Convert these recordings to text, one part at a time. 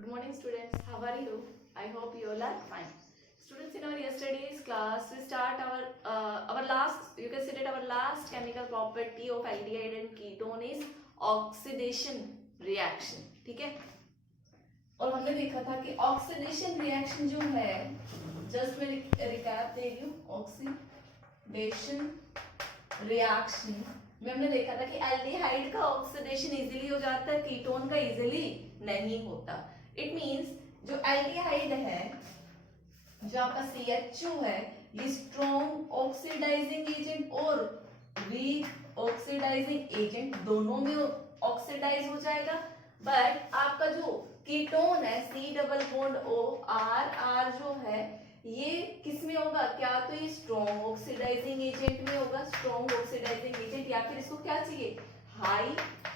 Good morning, students. How are you? I hope you all are fine. Students, in our yesterday's class, we start our last. You can say that our last chemical property of aldehyde and ketone is oxidation reaction. ठीक है? और हमने देखा था कि oxidation reaction जो है, just मैं रिकैप दे रही हूँ, ऑक्सीडेशन रिएक्शन में हमने देखा था कि एल्डिहाइड का ऑक्सीडेशन इजीली हो जाता है, कीटोन का इजीली नहीं होता. इट मींस जो एल्डिहाइड है, जो आपका CHO है, ये स्ट्रॉन्ग ऑक्सीडाइजिंग एजेंट और वीक ऑक्सीडाइजिंग एजेंट दोनों में ऑक्सीडाइज हो जाएगा. बट आपका जो कीटोन है C double bond O R जो है, ये किस में होगा? क्या तो ये स्ट्रॉन्ग ऑक्सीडाइजिंग एजेंट में होगा, स्ट्रॉन्ग ऑक्सीडाइजिंग एजेंट, या फिर इसको क्या चाहिए? हाई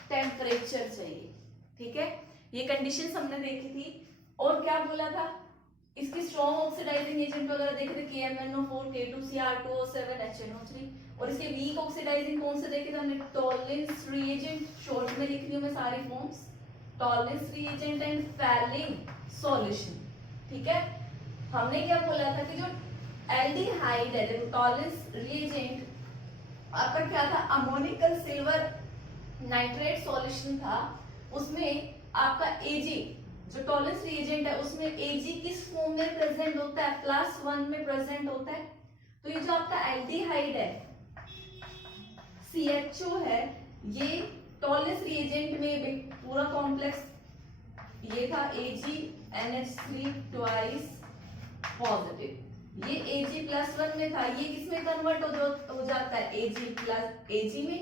टेम्परेचर चाहिए. ठीक है, ये कंडीशंस हमने देखी थी. और क्या बोला था? इसकी स्ट्रॉन्ग ऑक्सीडाइजिंग एजेंट वगैरह देखे थे, KMnO4 K2Cr2O7 HNO3. और इसके वीक ऑक्सीडाइजिंग कौन से देखे थे हमने? टॉलिंस रिएजेंट, शॉर्ट में लिख रही हूं मैं सारी forms, Tollens reagent and Fehling solution. ठीक है, हमने क्या बोला था कि जो एल्डिहाइड है, देखो टॉलिंस रिएजेंट आपका क्या था? अमोनिकल सिल्वर नाइट्रेट सॉल्यूशन था. उसमें आपका Ag, जो टॉलिंस रिएजेंट है, उसमें Ag किस फॉर्म में प्रेजेंट होता है? +1 में प्रेजेंट होता है. तो ये जो आपका एल्डिहाइड है, CHO है, ये टॉलिंस रिएजेंट में पूरा कॉम्प्लेक्स ये था AgNH3 ट्वाइस पॉजिटिव. ये Ag+1 में था, ये किसमें कन्वर्ट हो जाता है? Ag में.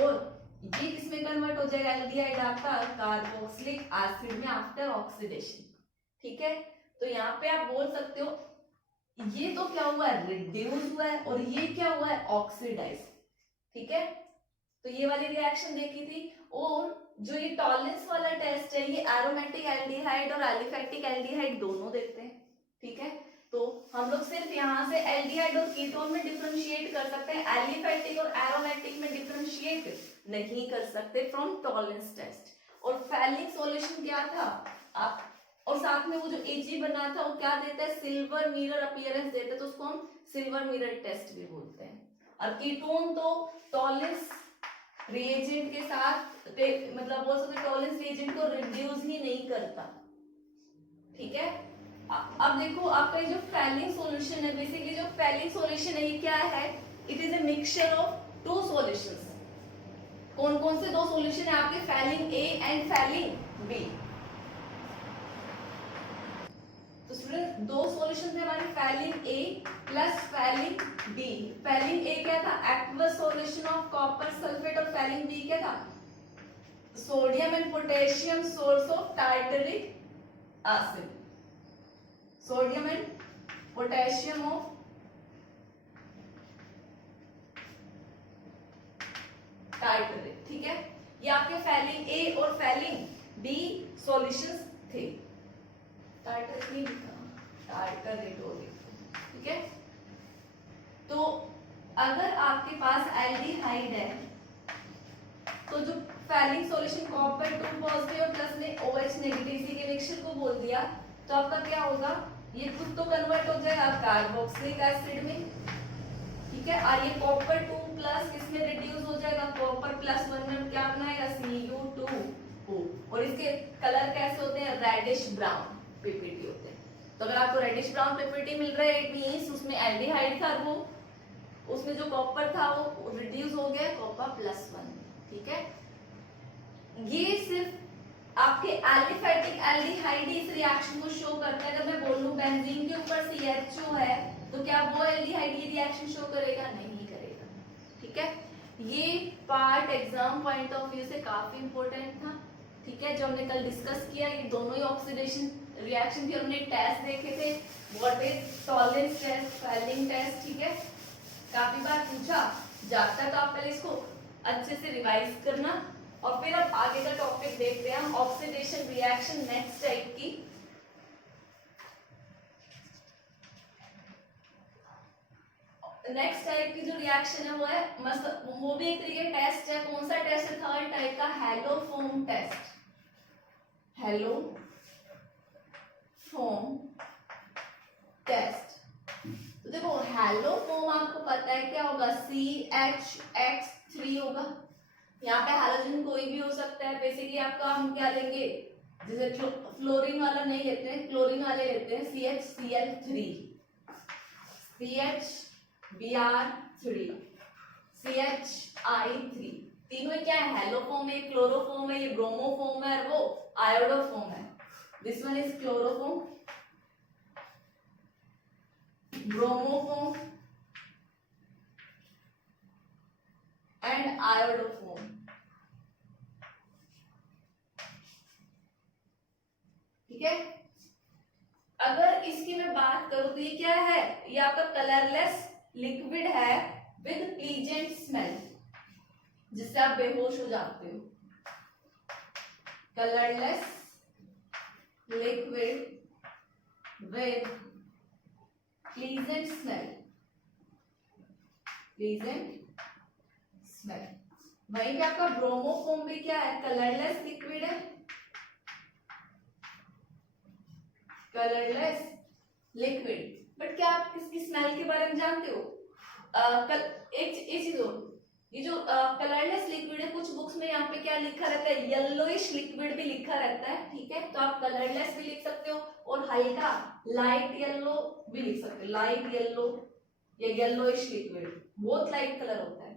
और ये किसमें कन्वर्ट हो जाएगा? एल्डिहाइड आपका कार्बोक्सिलिक एसिड में आफ्टर ऑक्सीडेशन. ठीक है, तो यहाँ पे आप बोल सकते हो ये तो क्या हुआ है? रिड्यूस हुआ है. और ये क्या हुआ है? ऑक्सीडाइज. ठीक है, तो ये वाली रिएक्शन देखी थी. और जो ये टॉलरेंस वाला टेस्ट है, ये एरोमेटिक एल्डिहाइड और एलिफैटिक एल्डिहाइड दोनों देखते हैं. ठीक है, तो हम लोग सिर्फ यहाँ से एल्डिहाइड और कीटोन में डिफरेंशिएट कर सकते हैं, एलिफैटिक और एरोमेटिक में डिफरेंशिएट नहीं कर सकते फ्रॉम टॉलरेंस टेस्ट. और फैलिंग सॉल्यूशन क्या था आप, और साथ में वो जो Ag बना था, वो क्या देता है? सिल्वर मिरर अपीयरेंस देता है, तो उसको हम सिल्वर मिरर टेस्ट भी बोलते हैं. और कीटोन तो टॉलरेंस रिएजेंट के साथ मतलब बोल सकते टॉलरेंस रिएजेंट को रिड्यूस ही नहीं करता. ठीक है, अब देखो आपका जो फैलिंग सॉल्यूशन है, बेसिकली जो फैलिंग सॉल्यूशन है, ये क्या है? It is a mixture of two solutions. कौन कौन से दो सॉल्यूशन है आपके? Fehling A and Fehling B. तो स्टूडेंट दो सॉल्यूशन थे हमारे, Fehling A plus Fehling B. Fehling A क्या था? Aqueous solution of copper sulphate. और फैलिंग B क्या था? Sodium and potassium source of tartaric acid. Sodium and potassium of tartaric. ठीक है, ये आपके फैलिंग A और फैलिंग B सॉल्यूशंस थे. टार्टरिक नहीं लिखा, टार्टरेट हो गई. ठीक है, तो अगर आपके पास एल्डिहाइड है, तो जो फैलिंग सॉल्यूशन कॉपर 2 पॉजिटिव और प्लस में OH नेगेटिव, इसी के मिक्सचर को बोल दिया, तो आपका क्या होगा? ये खुद तो कन्वर्ट हो जाएगा कार्बोक्सिलिक एसिड में. ठीक है, और ये कॉपर 2 प्लस किसमें रिड्यूस हो जाएगा? कॉपर +1 में क्या बनाएगा? Cu2O. और इसके कलर कैसे होते हैं? रेडिश ब्राउन पीपीटी होते हैं. तो अगर आपको रेडिश ब्राउन पीपीटी मिल रहा है, इट मींस उसमें एल्डिहाइड था, वो उसमें जो कॉपर था वो रिड्यूस हो गया कॉपर +1. ठीक है, ये सिर्फ आपके एलिफैटिक एल्डिहाइड इस रिएक्शन को शो करता है. अगर मैं बोलूं बेंजीन के ऊपर CHO है, तो क्या वो एल्डिहाइड ये रिएक्शन शो करेगा? नहीं करेगा. ठीक है, ये part exam point of view से काफी इंपॉर्टेंट था. ठीक है, जो हमने कल डिस्कस किया, ये दोनों ही ऑक्सीडेशन रिएक्शन भी हमने टेस्ट देखे थे. What is Tollens test, Fehling test. ठीक है, काफी बार पूछा जाता है, तो आप पहले इसको अच्छे से रिवाइज करना. और फिर अब आगे का टॉपिक देखते हैं हम, ऑक्सीडेशन रिएक्शन नेक्स्ट टाइप की. नेक्स्ट टाइप की जो रिएक्शन है वो है वो भी एक तरीके का टेस्ट है. कौन सा टेस्ट है? थर्ड टाइप का, haloform test. Haloform test. तो देखो हेलो फॉर्म आपको पता है क्या होगा, CHX3 होगा। यहाँ पे हैलोजन कोई भी हो सकता है। बेसिकली आपका हम क्या लेंगे, जैसे फ्लोरीन वाला नहीं लेते हैं, क्लोरीन वाले लेते हैं, CHCl3, CHBr3, CHI3। तीनों क्या है, हेलो फॉर्म है, क्लोरो फॉर्म है, ये ब्रोमो फॉर्म है और वो आयोडो फॉर्म है। This one is chloro form, bromo form and iodo form. ठीक है। अगर इसकी मैं बात करूं तो ये क्या है, ये आपका कलरलेस लिक्विड है विद प्लीजेंट स्मेल, जिससे आप बेहोश हो जाते हो। Colourless liquid with pleasant smell, pleasant smell. वहीं पे आपका ब्रोमोफोम भी क्या है, कलरलेस लिक्विड है, कलरलेस लिक्विड। बट क्या आप किसकी स्मेल के बारे में जानते हो? एक चीज हो, ये जो कलरलेस लिक्विड है, कुछ बुक्स में यहाँ पे क्या लिखा रहता है, येलोइश लिक्विड भी लिखा रहता है। ठीक है, तो आप कलरलेस भी लिख सकते हो और हल्का लाइट येलो भी लिख सकते हो, लाइट येलो या येलोइश लिक्विड, बहुत लाइट कलर होता है।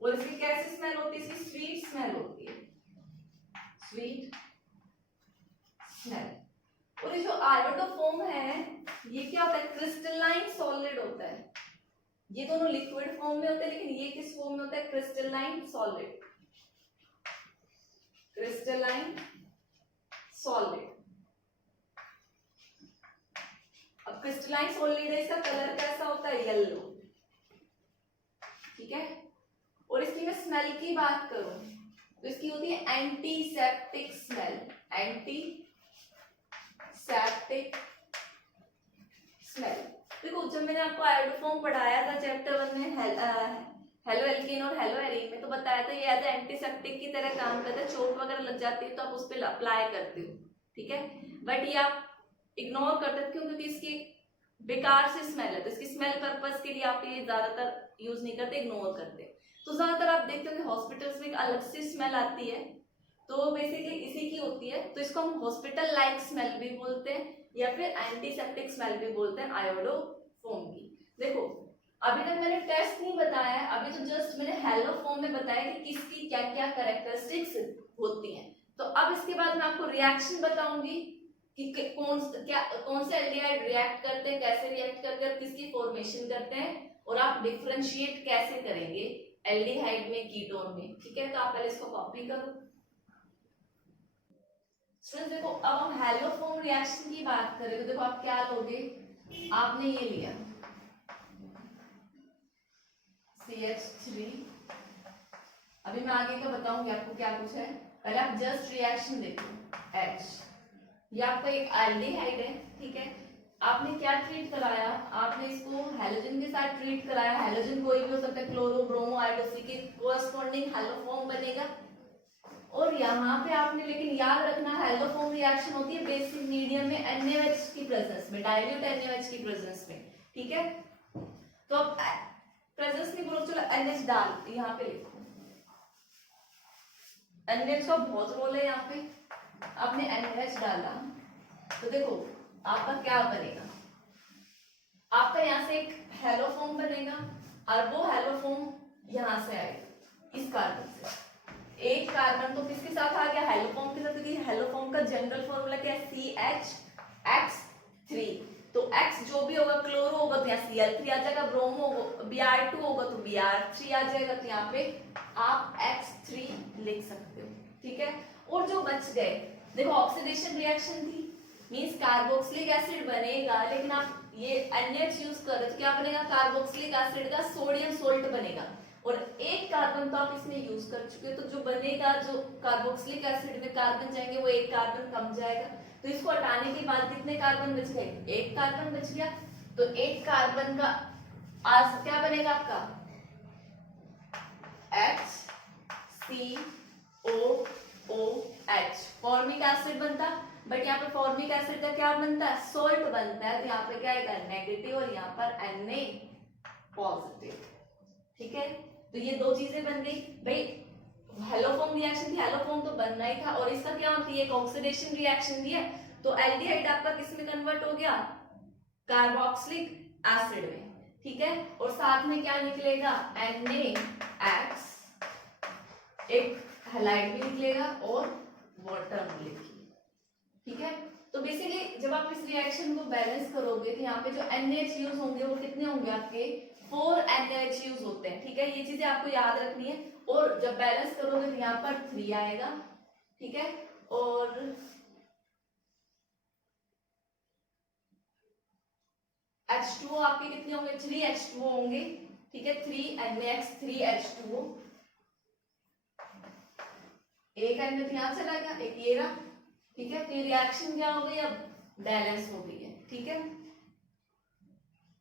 और इसकी कैसी स्मेल होती है, इसकी स्वीट स्मेल होती है, स्वीट स्मेल। और ये जो आयोडोफोम है, ये क्या होता है, क्रिस्टलाइन सॉलिड होता है। ये दोनों लिक्विड फॉर्म में होते हैं, लेकिन ये किस फॉर्म में होता है, क्रिस्टलाइन सॉलिड, क्रिस्टलाइन सॉलिड। अब क्रिस्टलाइन सॉलिड है, इसका कलर कैसा होता है, येलो। ठीक है। और इसकी मैं स्मेल की बात करूं तो इसकी होती है एंटीसेप्टिक स्मेल, एंटीसेप्टिक स्मेल। देखो जब मैंने आपको आयोडोफॉर्म पढ़ाया था चैप्टर 1 में, हेलो एल्केन और हेलो एरीन में, तो बताया था ये एज एंटीसेप्टिक की तरह काम करता है। चोट वगैरह लग जाती है तो आप उस पर अप्लाई करते हो। ठीक है, बट ये आप इग्नोर करते थे क्यों, क्योंकि इसकी बेकार से स्मेल है, तो इसकी स्मेल पर्पस के लिए आप ये ज्यादातर यूज नहीं करते, इग्नोर करते। तो ज्यादातर आप देखते हो कि हॉस्पिटल्स में एक अलग सी स्मेल आती है, तो बेसिकली इसी की होती है। तो इसको हम हॉस्पिटल लाइक स्मेल भी बोलते हैं या फिर एंटीसेप्टिक स्मेल भी बोलते हैं आयोडोफोम की। देखो अभी तक मैंने टेस्ट नहीं बताया है, अभी तो जस्ट मैंने हेलोफोम में बताया कि किसकी क्या क्या कैरेक्टरिस्टिक्स होती हैं। तो अब इसके बाद मैं आपको रिएक्शन बताऊंगी कि कौन से एल्डिहाइड रिएक्ट करते हैं, कैसे रिएक्ट करते हैं, किसकी फॉर्मेशन करते हैं, और आप डिफरेंशिएट कैसे करेंगे एल्डिहाइड में, कीटोन में। ठीक है, तो आप पहले इसको कॉपी करो। स्टूडेंट्स देखो अब हम हेलोफोम रिएक्शन की बात करें तो देखो आप क्या लोगे, आपने ये लिया CH3। अभी मैं आगे का बताऊंगी आपको क्या कुछ है, पहले आप जस्ट रिएक्शन देखो। H ये आपका एक एल्डिहाइड है। ठीक है, आपने क्या ट्रीट कराया, आपने इसको हैलोजन के साथ ट्रीट कराया। हैलोजन कोई भी हो सकता है, क्लोरो, ब्रोमो, आयोडो, के कोरस्पॉन्डिंग हेलोफॉर्म बनेगा। और यहाँ पे आपने लेकिन याद रखना हेलोफॉर्म रिएक्शन होती है बेसिक मीडियम में NaOH की प्रेजेंस में, डाइल्यूट NaOH की प्रेजेंस में। ठीक है, तो अब प्रेजेंस नहीं बोलो, चलो NH डाल यहाँ पे लिखो। NH का बहुत रोल है यहाँ पे। आपने NaOH डाला तो देखो आपका क्या बनेगा, आपका यहाँ से एक हेलोफॉर्म बनेगा और वो हेलोफॉर्म यहाँ से आएगा इस कार्बन से। एक कार्बन तो किसके साथ आ गया, हेलोफॉर्म के साथ, क्योंकि हेलोफॉर्म का जनरल फॉर्मूला क्या है, CHX3। तो X जो भी होगा, क्लोरो होगा तो यहाँ Cl3 आ जाएगा, ब्रोमो Br2 होगा तो Br3 आ जाएगा, तो यहाँ पे आप X3 लिख सकते हो। ठीक है, और जो बच गए देखो ऑक्सीडेशन रिएक्शन थी, मींस कार्बोक्सिलिक एसिड बनेगा, लेकिन आप ये NH यूज कर रहे हो तो क्या बनेगा, कार्बोक्सिलिक एसिड का सोडियम सोल्ट बनेगा। और एक कार्बन तो आप इसमें यूज कर चुके हो, तो जो बनेगा, जो कार्बोक्सिलिक एसिड में कार्बन जाएंगे वो एक कार्बन कम जाएगा। तो इसको हटाने के बाद कितने कार्बन बच गए, एक कार्बन बच गया। तो एक कार्बन का आज क्या बनेगा आपका HCl। OOH फॉर्मिक एसिड बनता, बट यहाँ पे फॉर्मिक एसिड का क्या बनता है, सोल्ट बनता है, तो यहाँ पे क्या आएगा नेगेटिव और यहाँ पर Na पॉजिटिव। ठीक है, तो ये दो चीजें बन गई भाई। हेलोफॉर्म रिएक्शन थी, हेलोफॉर्म तो बनना ही था, और इसका क्या होती है, एक ऑक्सीडेशन रिएक्शन दिया, तो एल्डिहाइड आपका किस में कन्वर्ट हो गया, कार्बोक्सिलिक एसिड में। ठीक है, और साथ में क्या निकलेगा, NaX, एक हैलाइड भी निकलेगा और वाटर मॉलिक्यूल। ठीक है, तो बेसिकली जब आप इस रिएक्शन को बैलेंस करोगे तो यहाँ पे जो NaH यूज होंगे वो कितने होंगे आपके, 4 NaH यूज होते हैं। ठीक है, ये चीजें आपको याद रखनी है, और जब बैलेंस करोगे तो यहाँ पर 3 आएगा। ठीक है, और H2O आपके कितने होंगे, 3 H2O होंगे। ठीक है, 3 NaX 3 H2O, एक NH यहाँ चला गया, एक ये रहा। ठीक है, तो ये रिएक्शन क्या हो गई, अब बैलेंस हो गई है। ठीक है,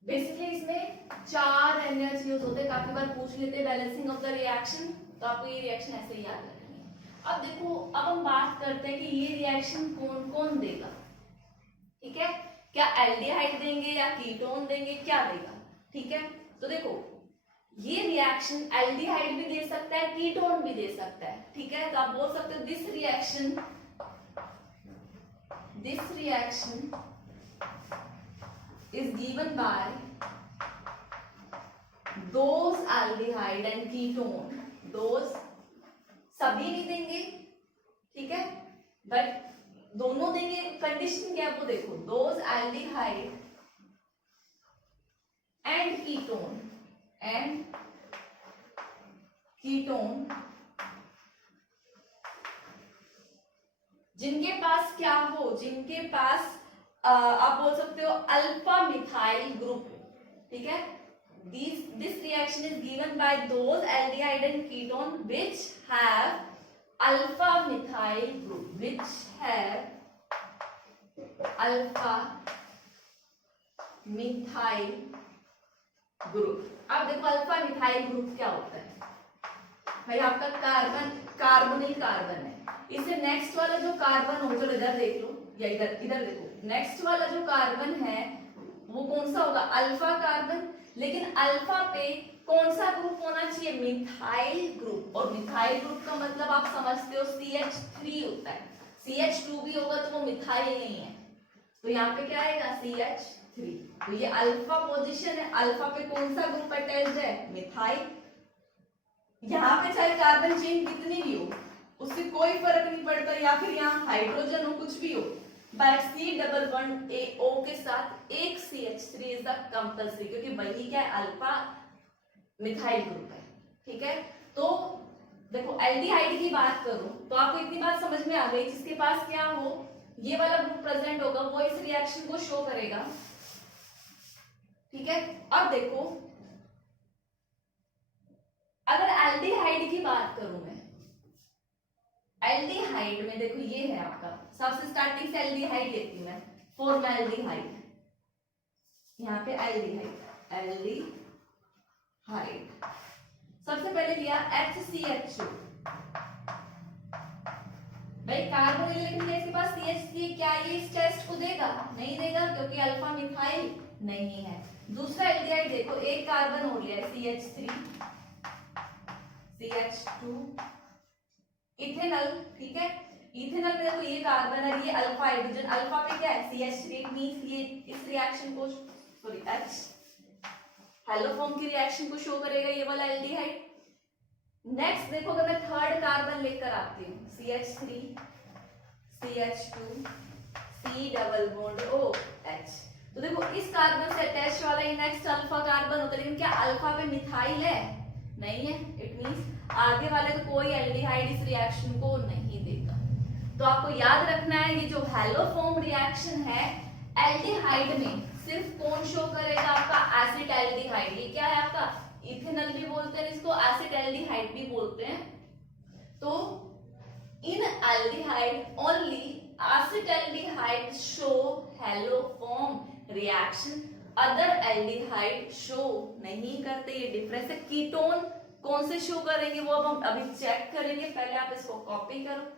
बेसिकली इसमें 4 NH यूज होते हैं, काफी बार पूछ लेते हैं बैलेंसिंग ऑफ द रिएक्शन, तो आपको ये रिएक्शन ऐसे ही याद रखनी है। अब देखो, अब हम बात करते हैं कि ये रिएक्शन कौन कौन देगा। ठीक है, क्या एल्डिहाइड देंगे या कीटोन देंगे, क्या देगा। ठीक है, तो देखो ये रिएक्शन एल्डिहाइड भी दे सकता है, कीटोन भी दे सकता है। ठीक है, तो आप बोल सकते हो this reaction is given by those aldehyde and ketone, those सभी नहीं देंगे। ठीक है, बट दोनों देंगे, कंडीशन क्या है वो देखो, those aldehyde and ketone जिनके पास क्या हो, जिनके पास आप बोल सकते हो अल्फा मिथाइल ग्रुप। ठीक है, this reaction is given by those aldehyde and ketone which have alpha methyl group, which have alpha methyl group। अब देखो अल्फा मिथाइल ग्रुप क्या होता है भाई, आपका कार्बोनिल कार्बन है, इससे नेक्स्ट वाला जो कार्बन हो, चलो इधर देख लो या इधर देखो, नेक्स्ट वाला जो कार्बन है वो कौन सा होगा, अल्फा कार्बन। लेकिन अल्फा पे कौन सा ग्रुप होना चाहिए, मिथाइल ग्रुप, और मिथाइल ग्रुप का मतलब आप समझते हो CH3 होता है, CH2 भी होगा तो वो मिथाइल नहीं है, तो यहाँ पे क्या आएगा CH3। तो ये अल्फा पोजीशन है, अल्फा पे कौन सा ग्रुप अटैच्ड है, मिथाइल। यहाँ पे चाहे कार्बन चेन कितनी भी हो उससे कोई फर्क नहीं पड़ता, या फिर यहाँ हाइड्रोजन हो, कुछ भी हो, बट C+1AO के साथ एक CH3 इज द कंपल्सरी, क्योंकि वही क्या है, अल्फा मिथाइल ग्रुप है। ठीक है, तो देखो एल्डिहाइड की बात करूं तो आपको इतनी बात समझ में आ गई, जिसके पास क्या हो ये वाला ग्रुप प्रेजेंट होगा वो इस रिएक्शन को शो करेगा। ठीक है, अब देखो अगर एल्डिहाइड की बात करूं मैं, एल्डिहाइड में देखो ये है आपका, सबसे स्टार्टिंग से एल्डिहाइड लेती हूं मैं, फॉर्मल्डिहाइड, यहाँ पे एल्डिहाइड, सबसे पहले लिया HCHO, भाई कार्बोनिल लेकिन इसके पास CH3, क्या ये इस टेस्ट को देगा, नहीं देगा, क्योंकि अल्फा मिथाइल नहीं है। दूसरा एल्डिहाइड देखो, एक कार्बन हो गया है CH3, CH2, इथेनॉल। ठीक है, इथेनॉल में देखो ये कार्बन है, ये अल्फा हाइड्रोजन, अल्फा पे क्या है CH3, मींस ये इस रिएक्शन को H हेलोफॉर्म की रिएक्शन को शो करेगा ये वाला एल्डिहाइड। नेक्स्ट देखो, अगर मैं थर्ड कार्बन लेकर आती हूँ CH3, CH2, C+OH, तो देखो इस कार्बन से अटैच वाला ये नेक्स्ट अल्फा कार्बन होता है, लेकिन क्या अल्फा पे मिथाइल है, नहीं है, इट मींस आगे वाले को कोई एल्डिहाइड इस रिएक्शन को नहीं देगा। तो आपको याद रखना है ये जो हेलोफॉर्म रिएक्शन है एल्डिहाइड में सिर्फ कौन शो करेगा, आपका एसिटाल्डिहाइड। ये क्या है आपका, इथेनॉल भी बोलते हैं इसको, एसिटाल्डिहाइड भी बोलते हैं। तो इन aldehyde only acetaldehyde show haloform reaction, other aldehyde show नहीं करते, ये डिफरेंस है। कीटोन कौन से शो करेंगे वो अब हम अभी चेक करेंगे। पहले आप इसको कॉपी करो।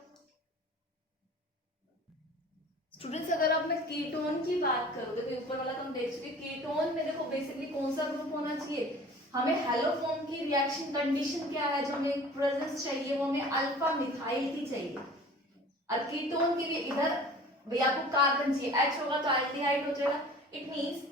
स्टूडेंट्स अगर आप मैं कीटोन की बात करूँ, देखो ऊपर वाला तो हम देख चुके, कीटोन में देखो बेसिकली कौन सा ग्रुप होना चाहिए, हमें हेलोफॉर्म की रिएक्शन कंडीशन क्या है, जो हमें प्रेजेंस चाहिए वो हमें अल्फा मिथाइल की चाहिए। और कीटोन के लिए इधर भैया आपको कार्बन चाहिए, H होगा तो एल्डिहाइड हो जाएगा। इट मींस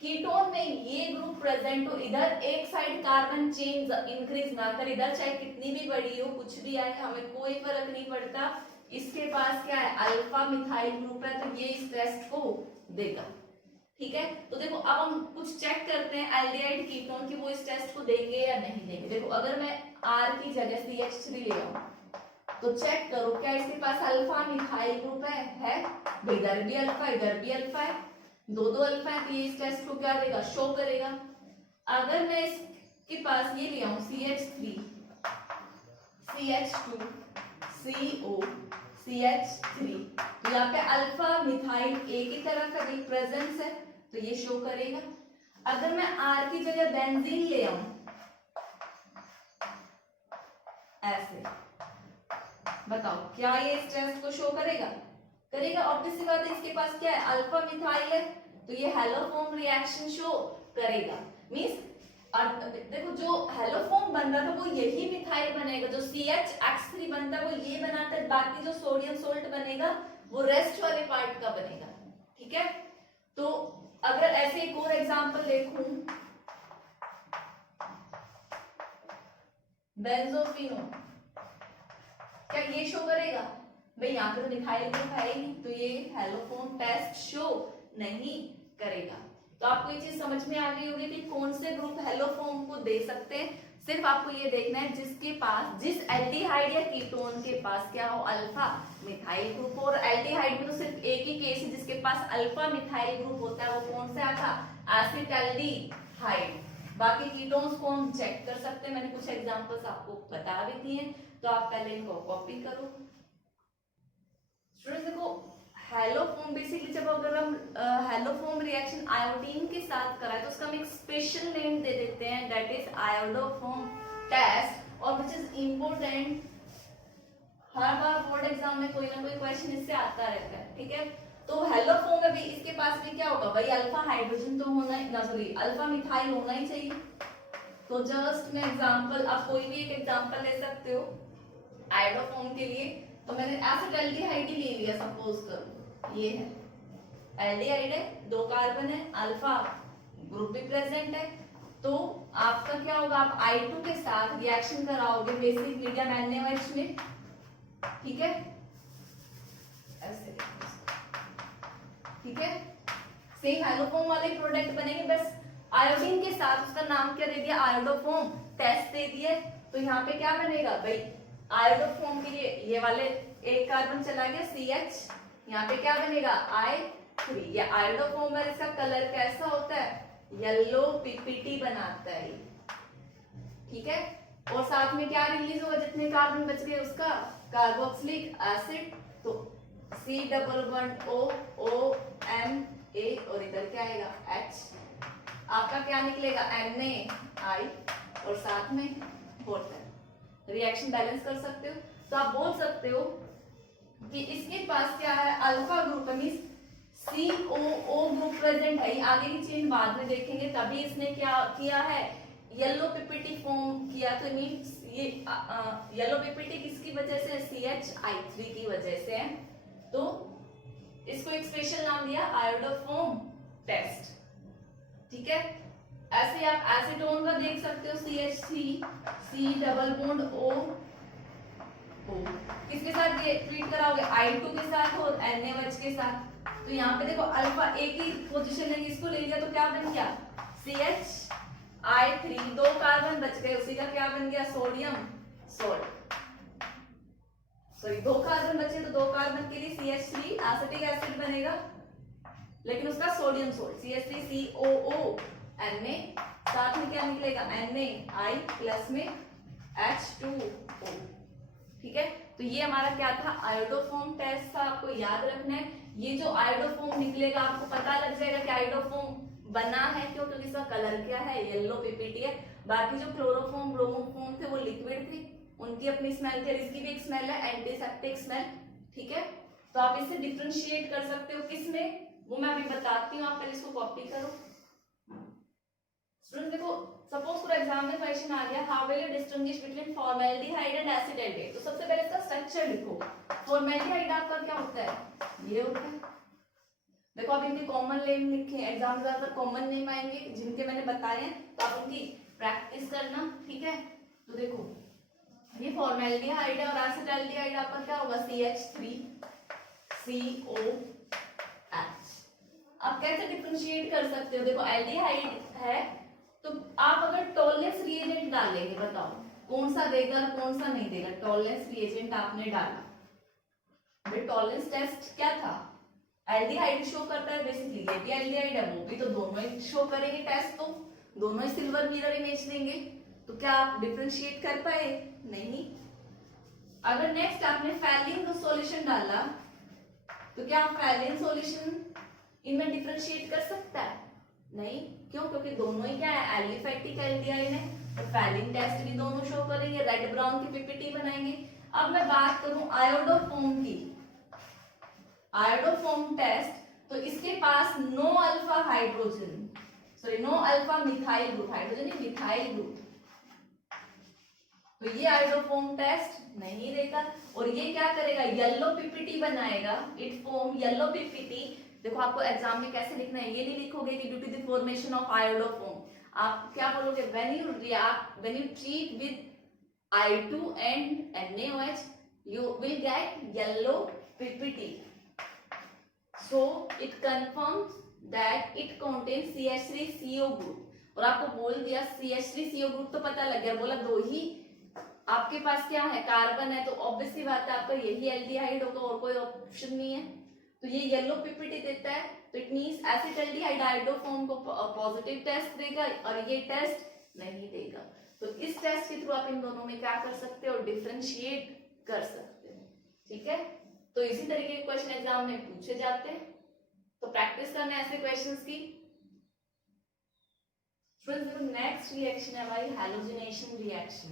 कीटोन में ये ग्रुप प्रेजेंट हो, इधर एक साइड कार्बन चेन इंक्रीज ना कर, इधर चाहे कितनी भी बड़ी हो कुछ भी आए हमें कोई फर्क नहीं पड़ता, इसके पास क्या है अल्फा मिथाइल ग्रुप है, तो ये इस टेस्ट को देगा। ठीक है, तो देखो अब हम कुछ चेक करते हैं एल्डिहाइड कीटोन की वो इस टेस्ट को देंगे या नहीं देंगे। देखो अगर मैं R की जगह CH3 ले आऊं तो चेक करो क्या इसके पास अल्फा मिथाइल ग्रुप है? इधर भी अल्फा इधर भी अल्फा है, दो अल्फा है, तो ये इस टेस्ट को क्या देगा, शो करेगा। अगर मैं इसके पास ये ले आऊं CH3 CH2 CO CH3, तो यहाँ पे अल्फा मिथाइल एक ही तरफ है, प्रेजेंस है, तो ये शो करेगा। अगर मैं R की जगह बेंजीन ले आऊं ऐसे, बताओ क्या ये इस टेस्ट को शो करेगा? करेगा। ऑब्वियस सी बात है, इसके पास क्या है अल्फा मिथाइल है, तो ये हेलोफॉर्म रिएक्शन शो करेगा। मींस और देखो जो हेलोफॉर्म बन रहा था वो यही मिथाइल बनेगा, जो CHX3 बनता है वो ये बनाता है, बाकी जो सोडियम सोल्ट बनेगा वो रेस्ट वाले पार्ट का बनेगा। ठीक है, तो अगर ऐसे एक और एग्जांपल देखूं, बेंजोफिनोन, क्या ये शो करेगा? भाई यहाँ पे तो मिथाइल ग्रुप है ही नहीं, तो ये हेलोफॉर्म टेस्ट शो नहीं करेगा। तो आपको ये चीज समझ में आ गई होगी कि कौन से ग्रुप हेलोफॉर्म को दे सकते हैं। सिर्फ आपको ये देखना है जिसके पास, जिस एल्डिहाइड या कीटोन के पास क्या हो अल्फा मिथाइल ग्रुप, और एल्डिहाइड में तो सिर्फ एक ही केस है जिसके पास अल्फा मिथाइल ग्रुप होता है, वो कौन सा था, एसिटाल्डिहाइड। बाकी कीटोन्स को हम चेक कर सकते हैं, मैंने कुछ एग्जांपल्स आपको बता भी दिए, तो आप पहले इनको कॉपी करो। स्टूडेंट्स देखो हेलोफॉर्म बेसिकली जब अगर हम हेलोफॉर्म रिएक्शन आयोडीन के साथ कराए तो उसका हम एक स्पेशल नेम दे देते हैं, दैट इज आयोडोफॉर्म टेस्ट, और which is important. Her bar board exam में कोई ना कोई क्वेश्चन इससे आता रहता है। ठीक है, तो हेलोफॉर्म में भी इसके पास भी क्या होगा भाई, अल्फा हाइड्रोजन तो होना ही ना, सॉरी अल्फा मिथाइल होना ही चाहिए। तो जस्ट मैं एग्जांपल, आप कोई भी एक एग्जांपल ले सकते हो आयोडोफॉर्म के लिए। तो मैंने एसिटाल्डिहाइड ही ले लिया, सपोज करो ये है एल्डिहाइड है, दो कार्बन है, अल्फा ग्रुप भी प्रेजेंट है, तो आपका क्या होगा, आप I2 के साथ रिएक्शन कराओगे बेसिक मीडियम NaOH में। ठीक है, ऐसे ठीक है, सेम हेलोफॉर्म वाले प्रोडक्ट बनेंगे, बस आयोडीन के साथ उसका नाम क्या दे दिया, आयोडोफॉर्म टेस्ट दे दिया। तो यहाँ पे क्या बनेगा भाई, आयोडोफॉर्म के लिए ये वाले एक कार्बन चला गया CH, यहाँ पे क्या बनेगा I3। ये आयोडोफॉर्म है, इसका कलर कैसा होता है, येलो PPT बनाता है। ठीक है, और साथ में क्या रिलीज होगा, जितने कार्बन बच गए उसका कार्बोक्सिलिक एसिड, तो C++O और इधर क्या आएगा H, आपका क्या निकलेगा NaI, और साथ में वाटर। रिएक्शन बैलेंस कर सकते हो, तो आप बोल सकते हो कि इसके पास क्या है alpha group, means COO group present है। आगे की चेन बाद में देखेंगे, तभी इसने क्या किया है, येलो PPT फॉर्म किया। तो मींस ये येलो PPT किसकी वजह से, CHI3 की वजह से है, तो इसको एक स्पेशल नाम दिया आयोडोफॉर्म टेस्ट। ठीक है, ऐसे आप एसीटोन का देख सकते हो, CH3 C double bond O, किसके साथ ये ट्रीट कराओगे, I2 के साथ और NaOH के साथ। तो यहाँ पे देखो अल्फा एक ही पोजीशन है, इसको ले लिया तो क्या बन गया CHI3, दो कार्बन बच गए, उसी का क्या बन गया सोडियम सोल्ट। सॉरी दो कार्बन बचे तो दो कार्बन के लिए CH3 एसिटिक एसिड बनेगा, लेकिन उसका सोडियम सोल्ट CH3COO Na, साथ में क्या निकलेगा NaI प्लस में H2O। ठीक है, तो ये हमारा क्या था, आयोडोफॉर्म टेस्ट था, आपको याद रखना है। ये जो आयोडोफॉर्म निकलेगा आपको पता लग जाएगा कि आयोडोफॉर्म बना है क्यों, क्योंकि इसका कलर क्या है, येलो PPT है। बाकी जो क्लोरोफॉर्म ब्रोमोफॉर्म थे वो लिक्विड थे, उनकी अपनी स्मेल थी, इसकी भी एक स्मेल है, एंटीसेप्टिक स्मेल। ठीक है, तो आप इससे डिफरेंशिएट कर सकते हो किसमें, वो मैं अभी बताती हूँ, आप पहले इसको कॉपी करो। स्टूडेंट देखो, सपोज फॉर एग्जाम में क्वेश्चन आ गया, how will you distinguish between formaldehyde and acetaldehyde. तो सबसे पहले इसका स्ट्रक्चर लिखो। फॉर्मेल्डिहाइड आपका क्या होता है, ये होता है। देखो आप इनके कॉमन नेम लिखे, एग्जाम में ज्यादातर कॉमन नेम आएंगे जिनके मैंने बताए हैं, तो आप उनकी प्रैक्टिस करना। ठीक है, तो देखो ये फॉर्मेल्डिहाइड है और एसिटाल्डेहाइड आपका क्या होगा, CH3COH। आप कैसे डिफरेंशिएट कर सकते हो, देखो एल्डिहाइड है तो आप अगर टॉलरेंस रिएजेंट डालेंगे, बताओ कौन सा देगा कौन सा नहीं देगा। टॉलरेंस रिएजेंट आपने डाला, टॉलरेंस टेस्ट क्या था, एल्डिहाइड शो करता है बेसिकली, ये भी एल्डिहाइड है वो भी, तो दोनों ही शो करेंगे टेस्ट, तो दोनों ही सिल्वर मिरर इमेज देंगे। तो क्या आप डिफरेंशिएट कर पाए, नहीं। अगर नेक्स्ट आपने फैलिन का सॉल्यूशन डाला तो क्या फैलिन सॉल्यूशन इनमें डिफरेंशिएट कर सकता है, नहीं। क्यों, क्योंकि दोनों ही क्या है, एलिफैटिक एल्डिहाइड है, तो फैलिन टेस्ट भी दोनों शो करेंगे, रेड ब्राउन की पीपीटी बनाएंगे। अब मैं बात करूं आयोडोफॉर्म की, आयोडोफॉर्म टेस्ट, तो इसके पास no alpha hydrogen, sorry no alpha methyl group, hydrogen नहीं मिथाइल ग्रुप, तो ये आयोडोफॉर्म टेस्ट नहीं देगा। और ये क्या करेगा, येलो पीपीटी बनाएगा, इट फॉर्म येलो पीपीटी। देखो आपको एग्जाम में कैसे लिखना है, ये नहीं लिखोगे कि due to the formation of iodoform, आप क्या बोलोगे, when you react, when you treat with I2 and NaOH you will get yellow PPT, so it confirms that it contains CH3CO group। और आपको बोल दिया CH3CO ग्रुप तो पता लग गया, बोला दो ही आपके पास क्या है, कार्बन है, तो ऑब्वियस सी बात है आपका यही एल्डिहाइड होगा और कोई ऑप्शन नहीं है। तो ये येलो पीपीटी देता है, तो इट मींस एसिटाल्डिहाइड आयोडोफॉर्म को पॉजिटिव टेस्ट देगा और ये टेस्ट नहीं देगा। तो इस टेस्ट के थ्रू आप इन दोनों में क्या कर सकते हो, डिफरेंशिएट कर सकते हो। ठीक है, तो इसी तरीके के क्वेश्चन एग्जाम में पूछे जाते हैं, तो प्रैक्टिस करना है ऐसे क्वेश्चंस की। स्टूडेंट्स नेक्स्ट रिएक्शन है हमारी हैलोजिनेशन रिएक्शन।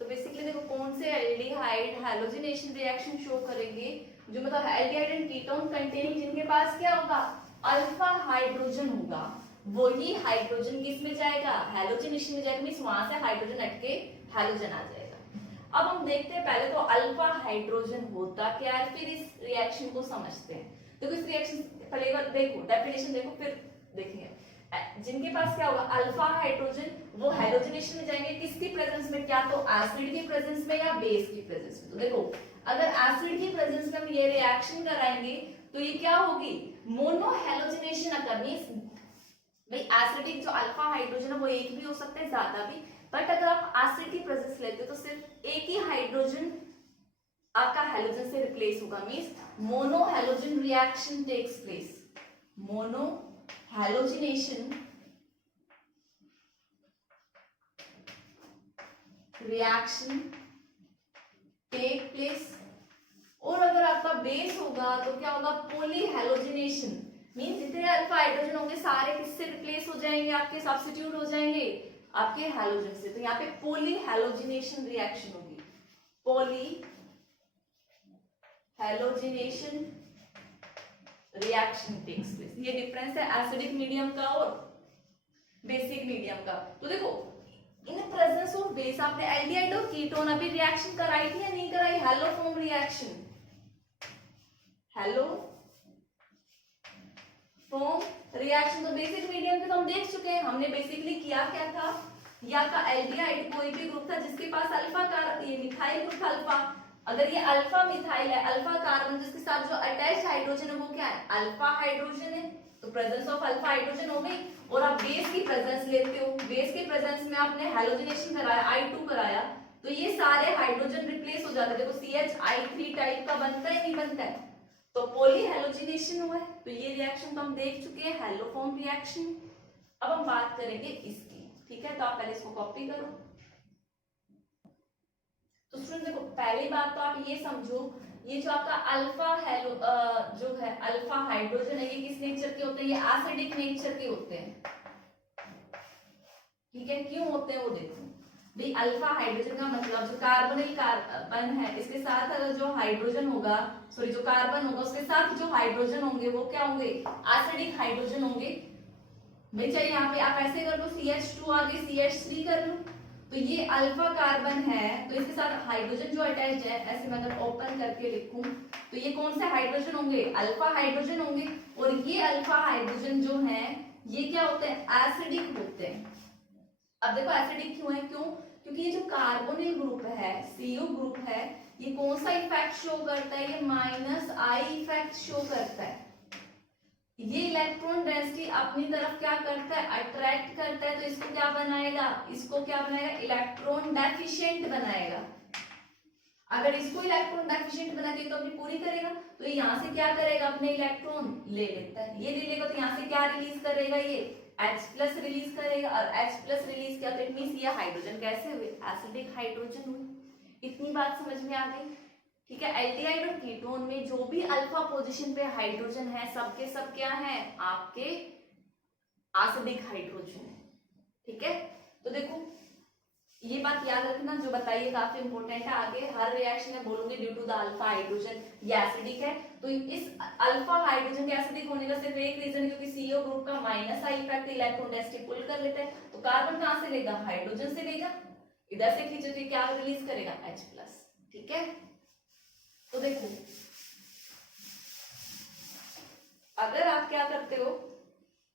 तो बेसिकली देखो कौन से एल्डिहाइड हैलोजिनेशन रिएक्शन शो करेंगे, जो मतलब एल्डिहाइड एंड कीटोन कंटेनिंग, जिनके पास क्या होगा, अल्फा हाइड्रोजन होगा, वही हाइड्रोजन किस में जाएगा, हैलोजिनेशन में जाएगा, मींस वहां से हाइड्रोजन हटके हैलोजन आ जाएगा। अब हम देखते हैं पहले तो अल्फा हाइड्रोजन होता क्या है, फिर इस रिएक्शन को समझते हैं। देखो इस रिएक्शन पहले एक बार देखो डेफिनेशन देखो, फिर देखेंगे। जिनके पास क्या होगा अल्फा हाइड्रोजन, वो हाइड्रोजनेशन में जाएंगे किसकी प्रेजेंस में, क्या तो एसिड की प्रेजेंस में या बेस की प्रेजेंस में। तो देखो अगर एसिड की प्रेजेंस में हम ये रिएक्शन कराएंगे तो ये क्या होगी, मोनो हैलोजिनेशन अकर, मींस भाई एसिडिक जो अल्फा हाइड्रोजन है वो एक भी हो सकता है, ज्यादा भी, बट अगर आप एसिड की प्रेजेंस लेते हो तो सिर्फ एक ही हाइड्रोजन आपका हैलोजन से रिप्लेस होगा, means mono halogen reaction takes place, mono halogenation reaction take place. और अगर आपका बेस होगा तो क्या होगा, पॉली हैलोजिनेशन, मींस जितने अल्फा हाइड्रोजन होंगे सारे किससे रिप्लेस हो जाएंगे, आपके सब्स्टिट्यूट हो जाएंगे आपके हैलोजन से। तो यहाँ पे पॉली हैलोजिनेशन रिएक्शन होगी, poly halogenation reaction takes place. ये डिफरेंस है एसिडिक मीडियम का और बेसिक मीडियम का। तो देखो इन प्रेजेंस ऑफ बेस आपने एल्डिहाइड और कीटोन अभी रिएक्शन कराई थी या नहीं कराई, haloform reaction, haloform reaction. तो बेसिक मीडियम के तो हम देख चुके हैं, हमने बेसिकली किया क्या था, या का एल्डिहाइड कोई भी ग्रुप था जिसके पास अल्फा कार्बन, ये मिथाइल ग्रुप था अल्फा, अगर ये अल्फा मिथाइल है, अल्फा कार्बन जिसके साथ जो अटैच हाइड्रोजन है वो क्या है, अल्फा हाइड्रोजन है, तो प्रेजेंस ऑफ अल्फा हाइड्रोजन हो गई। और आप बेस की प्रेजेंस लेते हो, बेस के प्रेजेंस में आपने हैलोजिनेशन कराया, I2 कराया, तो ये सारे हाइड्रोजन रिप्लेस हो जाते हैं। देखो CH3 टाइप का बनता है नहीं बनता है, तो पॉली हैलोजिनेशन हुआ है। तो ये रिएक्शन तो हम देख चुके हैं, हैलोफॉर्म रिएक्शन। अब हम बात करेंगे इसकी, ठीक है, तो आप पहले इसको कॉपी करो। तो स्टूडेंट देखो पहली बात तो आप ये समझो, ये जो आपका अल्फा हेलो जो है अल्फा हाइड्रोजन है, ये किस नेचर के होते हैं, ये एसिडिक नेचर के होते हैं, ठीक है, क्यों होते हैं वो देखो भाई। अल्फा हाइड्रोजन का मतलब जो कार्बोनिल कार्बन है इसके साथ अगर जो हाइड्रोजन होगा, सॉरी जो कार्बन होगा उसके साथ जो हाइड्रोजन होंगे वो क्या होंगे, एसिडिक हाइड्रोजन होंगे। भाई चाहे यहाँ पे आप ऐसे कर लो CH2 आगे CH3 कर लो, तो ये अल्फा कार्बन है तो इसके साथ हाइड्रोजन जो अटैच है, ऐसे मैं अगर ओपन करके लिखूं तो ये कौन से हाइड्रोजन होंगे, अल्फा हाइड्रोजन होंगे। और ये अल्फा हाइड्रोजन जो है ये क्या होते हैं, एसिडिक होते हैं। अब देखो एसिडिक क्यों है, क्यों, क्योंकि ये जो कार्बोनिल ग्रुप है, CO ग्रुप है, ये कौन सा इफेक्ट शो करता है, ये -I इफेक्ट शो करता है। ये इलेक्ट्रॉन डेंसिटी अपनी तरफ क्या करता है, अट्रैक्ट करता है, तो इसको क्या बनाएगा, इसको क्या बनाएगा, इलेक्ट्रॉन डेफिशिएंट बनाएगा। अगर इसको इलेक्ट्रॉन डेफिशिएंट बना के तो अपनी पूरी करेगा, तो ये यहाँ से क्या करेगा, अपने इलेक्ट्रॉन ले लेता है, ये ले लेगा तो यहाँ से क्या रिलीज करेगा, ये H+ रिलीज करेगा। और H+ रिलीज किया तो इट मींस ये हाइड्रोजन कैसे हुए, एसिडिक हाइड्रोजन हुए। इतनी बात समझ में आ गई, ठीक है। एल्डिहाइड और कीटोन में जो भी अल्फा पोजीशन पे हाइड्रोजन है सबके सब क्या है, आपके एसिडिक हाइड्रोजन है, ठीक है। तो देखो ये बात याद रखना, जो बताइए काफी इंपॉर्टेंट है। आगे हर रिएक्शन में बोलूंगी due to the alpha hydrogen ये एसिडिक है, तो इस अल्फा हाइड्रोजन के एसिडिक होने का सिर्फ एक रीजन है, क्योंकि CO ग्रुप का -I इफेक्ट इलेक्ट्रॉन डेंसिटी पुल कर लेता है, तो कार्बन कहां से लेगा, हाइड्रोजन से लेगा, इधर से खींचो तो क्या रिलीज करेगा, H+, ठीक है। तो देखो अगर आप क्या करते हो,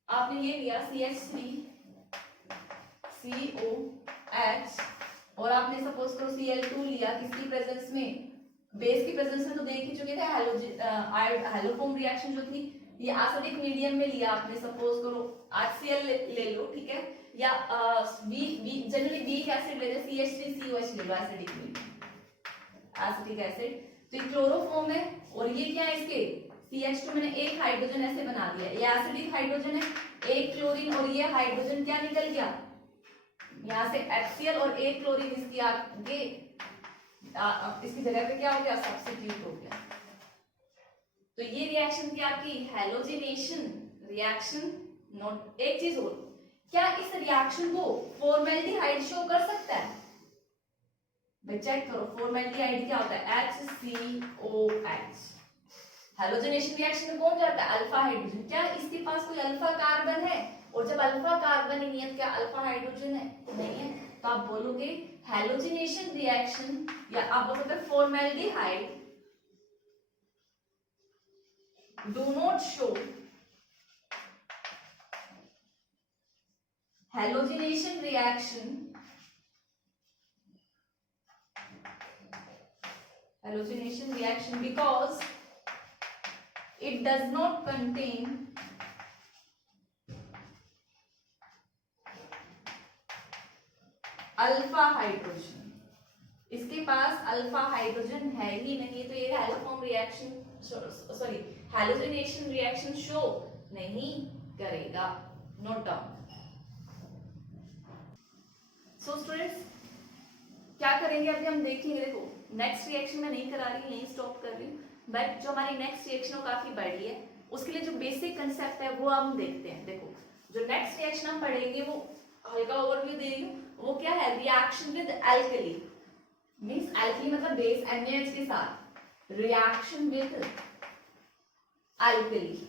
आपने ये लिया CH3 COH और आपने सपोज करो Cl2 लिया, किसकी प्रेजेंस में, बेस की प्रेजेंस में, तो देख ही चुके थे हेलोफॉर्म रिएक्शन जो थी, ये एसिडिक मीडियम में लिया आपने, सपोज करो HCl ले लो, ठीक है, या जनरली वीक एसिड लेते हैं, CH3COH ले लो, एसिडिक मीडियम, एसिटिक एसिड, तो ये क्लोरोफॉर्म है, और ये क्या है इसके CH2 मैंने एक हाइड्रोजन ऐसे बना दिया, ये एसिडिक हाइड्रोजन है, एक क्लोरीन, और ये हाइड्रोजन क्या निकल गया यहाँ से HCl, और एक क्लोरीन इसकी आगे इसकी जगह पे क्या हो गया, सब्स्टिट्यूट हो गया। तो ये रिएक्शन थी आपकी हैलोजिनेशन रिएक्शन। नोट एक चीज और, क्या इस रिएक्शन को फॉर्मेल्डिहाइड शो कर सकता है, भाई चेक करो, फॉर्मेल्डिहाइड क्या होता है, HCOH। हैलोजिनेशन रिएक्शन में कौन जाता है, अल्फा हाइड्रोजन, क्या इसके पास कोई अल्फा कार्बन है, और जब अल्फा कार्बन ही नहीं है क्या अल्फा हाइड्रोजन है, नहीं है, तो आप बोलोगे हैलोजिनेशन रिएक्शन, या आप बोल सकते हैं formaldehyde do not show, halogenation reaction because it does not contain alpha hydrogen, इसके पास अल्फा हाइड्रोजन है ही नहीं, तो ये haloform reaction sorry halogenation reaction show नहीं करेगा। Note down. सो स्टूडेंट्स क्या करेंगे अभी हम देखेंगे, देखो नेक्स्ट रिएक्शन में नहीं करा रही, यहीं स्टॉप कर रही हूँ, बट जो हमारी नेक्स्ट रिएक्शन वो काफी बड़ी है, उसके लिए जो बेसिक कंसेप्ट है वो हम देखते हैं। देखो जो नेक्स्ट रिएक्शन हम पढ़ेंगे वो हल्का ओवरव्यू दे रही हूँ, वो क्या है, reaction with alkali, means alkali मतलब बेस NaH के साथ, रिएक्शन विद एल्कली,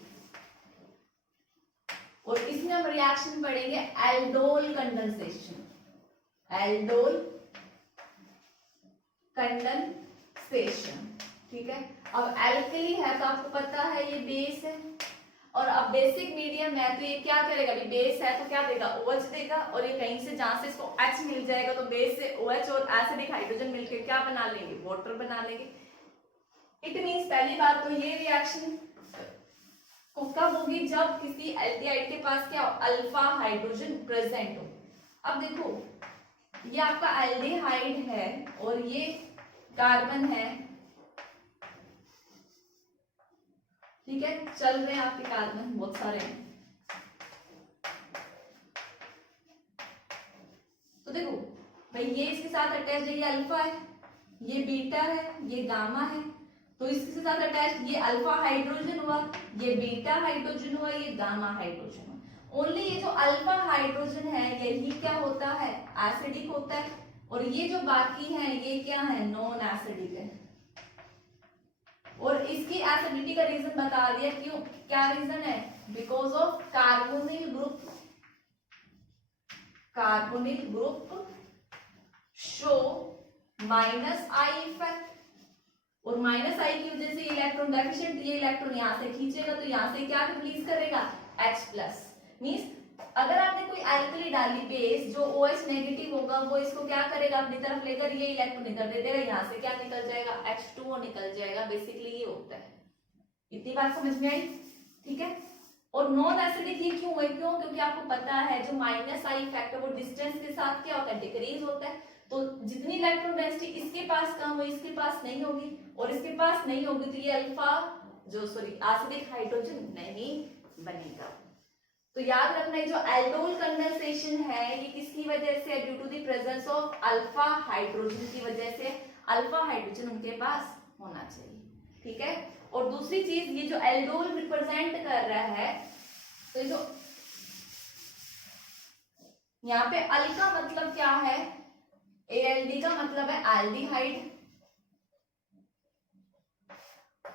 और इसमें हम रिएक्शन पढ़ेंगे एल्डोल कंडेंसेशन, एल्डोल कंडेंसेशन, ठीक है। अब एल्कली है तो आपको पता है ये बेस है, और अब बेसिक मीडियम है तो ये क्या करेगा, अभी बेस है तो क्या देगा, OH देगा, और ये कहीं से जहां से इसको H मिल जाएगा तो बेस से OH और एसिडिक हाइड्रोजन मिलकर क्या बना लेंगे, वाटर बना लेंगे। इट मींस पहली बात तो ये रिएक्शन को कब होगी, जब किसी एल्डिहाइड के पास क्या हो, अल्फा हाइड्रोजन प्रेजेंट हो। अब देखो ये आपका एल्डिहाइड है और ये कार्बन है, ठीक है, चल रहे हैं आपके कार्बन बहुत सारे हैं। तो देखो भाई ये इसके साथ अटैच है, ये अल्फा है, ये बीटा है, ये गामा है, तो इसके साथ अटैच ये अल्फा हाइड्रोजन हुआ, ये बीटा हाइड्रोजन हुआ, ये गामा हाइड्रोजन हुआ, ओनली ये जो अल्फा हाइड्रोजन है यही क्या होता है, एसिडिक होता है, और ये जो बाकी है ये क्या है, नॉन एसिडिक है। और इसकी एसिडिटी का रीजन बता दिया, क्यों, क्या रीजन है, because of carbonyl group, carbonyl group show minus I effect, और माइनस आई की वजह से इलेक्ट्रॉन डेफिशिएंट, ये इलेक्ट्रॉन यहां से खींचेगा तो यहां से क्या रिलीज करेगा, H प्लस। मींस अगर आपने कोई एल्कली डाली बेस, जो OH नेगेटिव होगा वो इसको क्या करेगा, अपनी तरफ लेकर ये इलेक्ट्रॉन इधर दे देगा, यहाँ से क्या निकल जाएगा, H2O निकल जाएगा। बेसिकली ये होता है। इतनी बात समझ में आई, ठीक है। और नॉन एसिडिक ये क्यों है, क्यों, क्योंकि आपको पता है जो माइनस आई इफेक्ट है वो डिस्टेंस के साथ क्या होता है, डिक्रीज होता है। तो जितनी इलेक्ट्रॉन डेंसिटी इसके पास कम हो, इसके पास नहीं होगी, और इसके पास नहीं होगी तो ये अल्फा जो सॉरी एसिडिक हाइड्रोजन नहीं बनेगा। तो याद रखना है जो एल्डोल कंडेंसेशन है ये किसकी वजह से, due to the presence of alpha hydrogen की वजह से। अल्फा हाइड्रोजन उनके पास होना चाहिए, ठीक है। और दूसरी चीज, ये जो एल्डोल रिप्रेजेंट कर रहा है, तो ये जो यहाँ पे अल का मतलब क्या है, ALD का मतलब है एल्डिहाइड,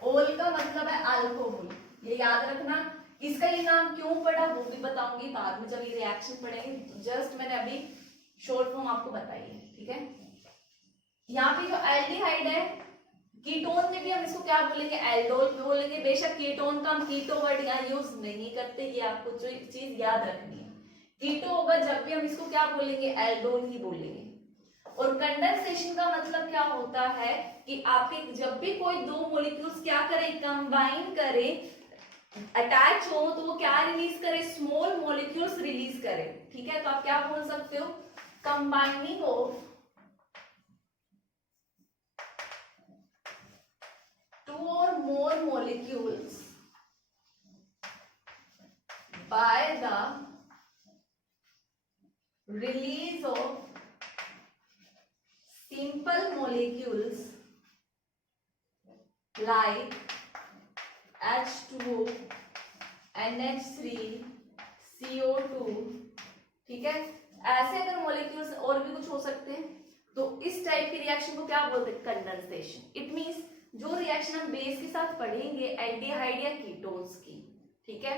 ओल का मतलब है अल्कोहल। ये याद रखना। इसका ये नाम क्यों पड़ा वो भी बताऊंगी बाद में जब ये रिएक्शन पढ़ेंगे। जस्ट मैंने अभी शॉर्ट फॉर्म आपको बताई है, ठीक है। यहाँ पे जो एल्डिहाइड है, कीटोन में भी हम इसको क्या बोलेंगे, एल्डोल बोलेंगे। बेशक कीटोन का हम कीटो वर्ड यहाँ यूज नहीं करते, ये आपको जो चीज याद रखनी है। कीटो होगा जब भी हम इसको क्या बोलेंगे, एल्डोल ही बोलेंगे। और कंडेंसेशन का मतलब क्या होता है कि आपके जब भी कोई दो मॉलिक्यूल्स क्या करें, कंबाइन करें, अटैच हो, तो वो क्या रिलीज करे, स्मॉल मॉलिक्यूल्स रिलीज करे, ठीक है। तो आप क्या बोल सकते हो, combining of two or more molecules by the release of simple molecules like H2O, NH3, CO2, ठीक है। ऐसे अगर मॉलिक्यूल्स और भी कुछ हो सकते हैं तो इस टाइप की रिएक्शन को क्या बोलते हैं, कंडेंसेशन। इट मींस जो रिएक्शन हम बेस के साथ पढ़ेंगे एल्डिहाइड या कीटोन्स की, ठीक है,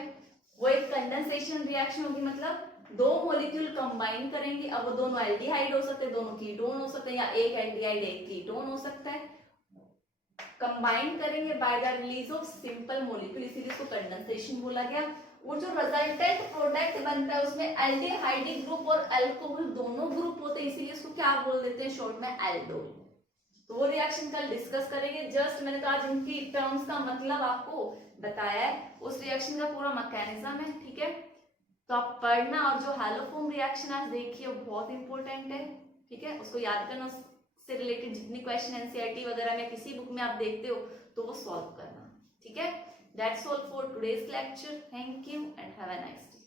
वो एक कंडेंसेशन रिएक्शन होगी। मतलब दो मॉलिक्यूल कंबाइन करेंगे, अब वो दोनों एल्डिहाइड हो सकते हैं, दोनों कीटोन हो सकते हैं, या एक एल्डिहाइड एक कीटोन हो सकता है। कंबाइन करेंगे by the release of simple molecule, इसीलिए इसको कंडेंसेशन बोला गया। और जो रिजल्टेंट प्रोडक्ट बनता है उसमें एल्डिहाइडिक ग्रुप और अल्कोहल दोनों ग्रुप होते हैं, इसीलिए इसको क्या बोल देते हैं शॉर्ट में, एल्डोल। तो वो रिएक्शन कल डिस्कस करेंगे। जस्ट मैंने कहा जिनकी टर्म्स का मतलब आपको बताया है, उस रिएक्शन का पूरा मैकेनिज्म है, ठीक है। तो आप पढ़ना, और जो हैलोफॉर्म रिएक्शन आज देखिए वो बहुत इंपॉर्टेंट है, ठीक है। उसको याद करना, उससे रिलेटेड जितनी क्वेश्चन एनसीईआरटी वगैरह में किसी बुक में आप देखते हो तो वो सॉल्व करना, ठीक है। That's all for today's lecture. Thank you and have a nice day.